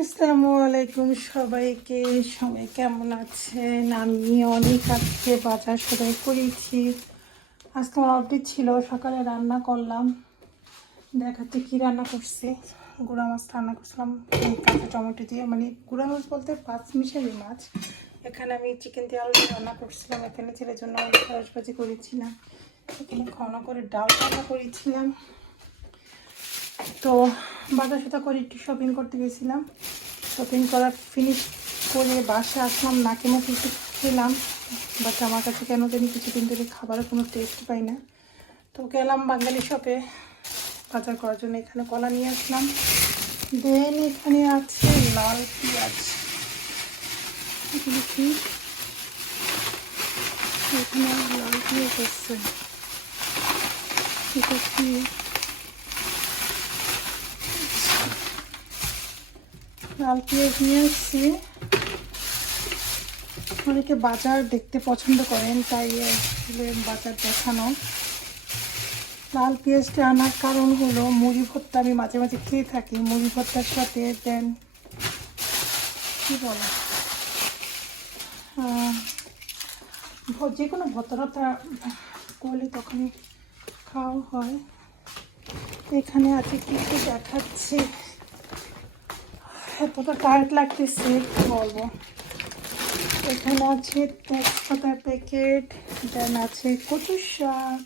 আসসালামু আলাইকুম সবাইকে। সবাই কেমন আছেন? আমি অনেক আজকে বাজার সদাই করেছি। আজকে আমার অফিস ছিল, সকালে রান্না করলাম। দেখাচ্ছি কী রান্না করছি। গুঁড়া মাছ রান্না করছিলাম কাঁচা টমেটো দিয়ে, মানে গুঁড়া মাছ বলতে 5 মিশালি মাছ। এখানে আমি চিকেন দিয়ে আলু দিয়ে রান্না করছিলাম। এখানে ছেলের জন্য ঢেঁড়স ভাজি করেছিলাম। এখানে ঘন করে ডাল রান্না করেছিলাম। তো বাজার সাথে করে একটু শপিং করতে গেছিলাম। শপিং করা ফিনিশ করে বাসে আসলাম, নাকে মুখে একটু খেলাম। বাট আমার কাছে কেন জানি কিছুদিন ধরে খাবারের কোনো টেস্ট পাই না। তো গেলাম বাঙালি শপে বাজার করার জন্য। এখানে কলা নিয়ে আসলাম। দেন এখানে আছে লাল পেঁয়াজ। এগুলো কি? এখানে লাল পেঁয়াজ আছে। এটা কি? লাল পেঁয়াজ নিয়ে আসছি। অনেকে বাজার দেখতে পছন্দ করেন, তাই বাজার দেখানো। লাল পেঁয়াজটা আনার কারণ হলো মুড়ি ভর্তা আমি মাঝে মাঝে খেয়ে থাকি। মুড়ি ভর্তার সাথে দেন কী বলে, যে কোনো ভর্তা করলে তখন খাওয়া হয়। এখানে আছে কিছু দেখাচ্ছি, এতটা টায়ার্ড লাগতেছে কি বলবো। এখানে আছে তেজপাতার প্যাকেট, দেন আছে কচুর শাক।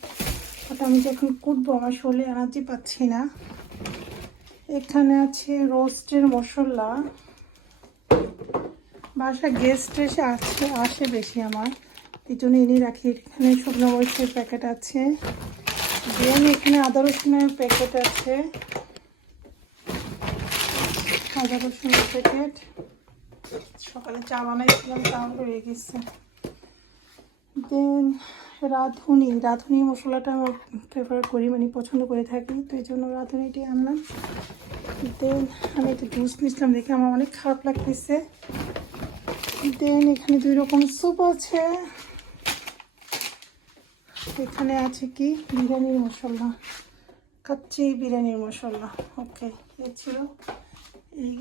ওটা আমি যখন কুটবো আমার শরীরে এনার্জি পাচ্ছি না। এখানে আছে রোস্টের মশলা। বাসা গেস্ট এসে আসে বেশি আমার, এই জন্য এনে রাখি। এখানে শুকনো মরিচের প্যাকেট আছে। দেন এখানে আদা রসুনের প্যাকেট আছে, আদা রসুনের প্যাকেট। সকালে চা বানাইছিলাম, চা রয়ে গেছে। দেন রাঁধুনি মশলাটা আমার প্রেফার করি, মানে পছন্দ করে থাকি, তো এই জন্য রাঁধুনিটি আনলাম। দেন আমি একটু জুস নিয়েছিলাম, দেখে আমার অনেক খারাপ লাগতেছে। দেন এখানে 2 রকম স্যুপ আছে। এখানে আছে কি বিরিয়ানির মশলা, কাচ্চি বিরিয়ানির মশলা। ওকে, এ ছিল এই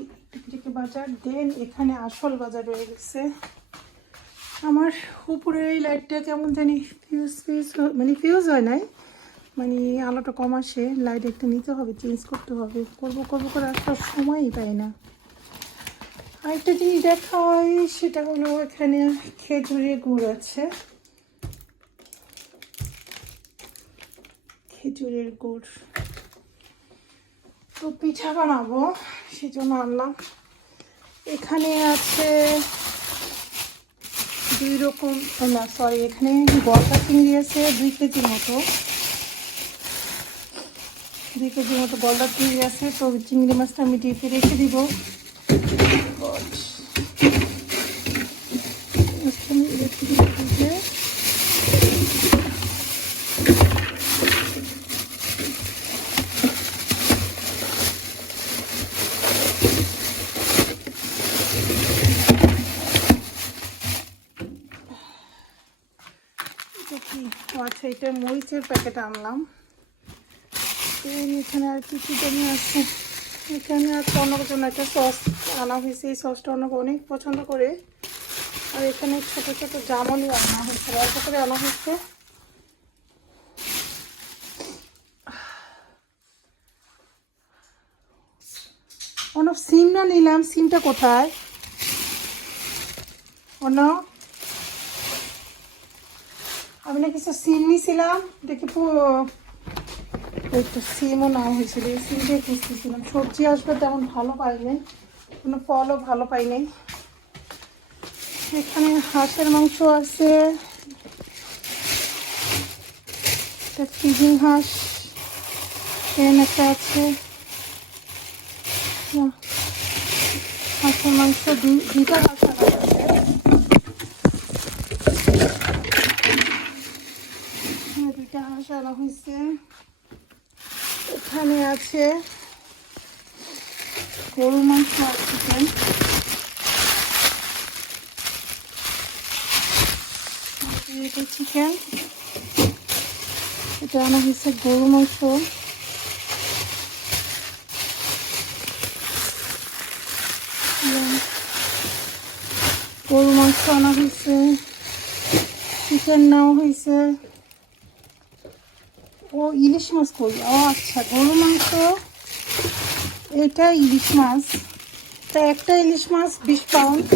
টিকি বাজার। দেন এখানে আসল বাজার রয়ে গেছে। আমার উপরের এই লাইটটা কেমন জানি ফিউজ হয় নাই, মানে আলোটা কম আসে। লাইট একটা নিতে হবে, চেঞ্জ করতে হবে। করবো করে আসার সময়ই পাই না। আরেকটা জিনিস দেখাই, সেটা হলো এখানে খেজুরের গুড় আছে। খেজুরের গুড় তো পিঠা বানাবো, সেজন্য আনলাম। এখানে আছে 2 রকম, না সরি, এখানে গলদা চিংড়ি আছে 2 কেজির মতো। 2 কেজির মতো গলদা চিংড়ি আছে। তো চিংড়ি মাছটা আমি ডিপে রেখে দিব। আচ্ছা, এটা মরিচের প্যাকেট আনলাম। এখানে আর কিছু জানি আছে। এখানে আর অন্য জন্য একটা সস আনা হয়েছে। এই সসটা অনেক পছন্দ করে। আর এখানে ছোট ছোট জামনিও আনা হয়েছে, অল্প করে আনা হয়েছে। অনেক সিম না নিলাম, সিমটা কোথায়? অন্য আমি না কিছু সিম নিয়েছিলাম, দেখি একটু সিমও নেওয়া হয়েছিল। এই সিমটাই খুঁজতেছিলাম। সবজি আসবে তেমন ভালো পাইনি, কোনো ফলও ভালো পাইনি। এখানে হাঁসের মাংস আছে, ফ্রিজিং হাঁস একটা আছে। হাঁসের মাংস 2টা হাঁস আনা আছে। এখানে 2টা হাঁস আনা হয়েছে। এখানে আছে গরুর মাংস আর চিকেন। এটা চিকেন, এটা আনা হয়েছে গরুর মাংস। গরু মাংস আনা হয়েছে, চিকেন নেওয়া হয়েছে। ও ইলিশ মাছ কই? ও আচ্ছা, গরু মাংস, এটা ইলিশ মাছ। তা একটা ইলিশ মাছ 20 পাউন্ড।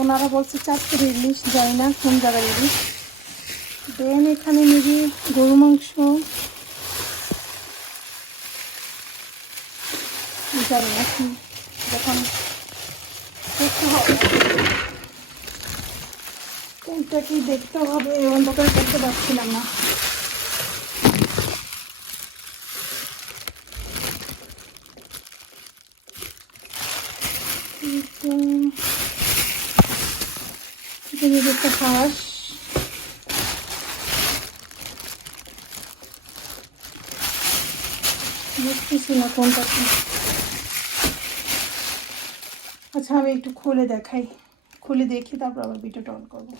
ওনারা বলছে চাঁদপুর ইলিশ, যাই না কোন জায়গার ইলিশ। দেন এখানে নিবি গরু মাংস, জানি না কি, যখন দেখতে হবে কোনটা কি দেখতে হবে, অন্ধকার করতে পারছিলাম না। একটা হাঁস, বুঝতেছি না কোনটা কি। আচ্ছা আমি একটু খুলে দেখাই, খুলে দেখি তারপর আবার ভিডিওটা অন করবো।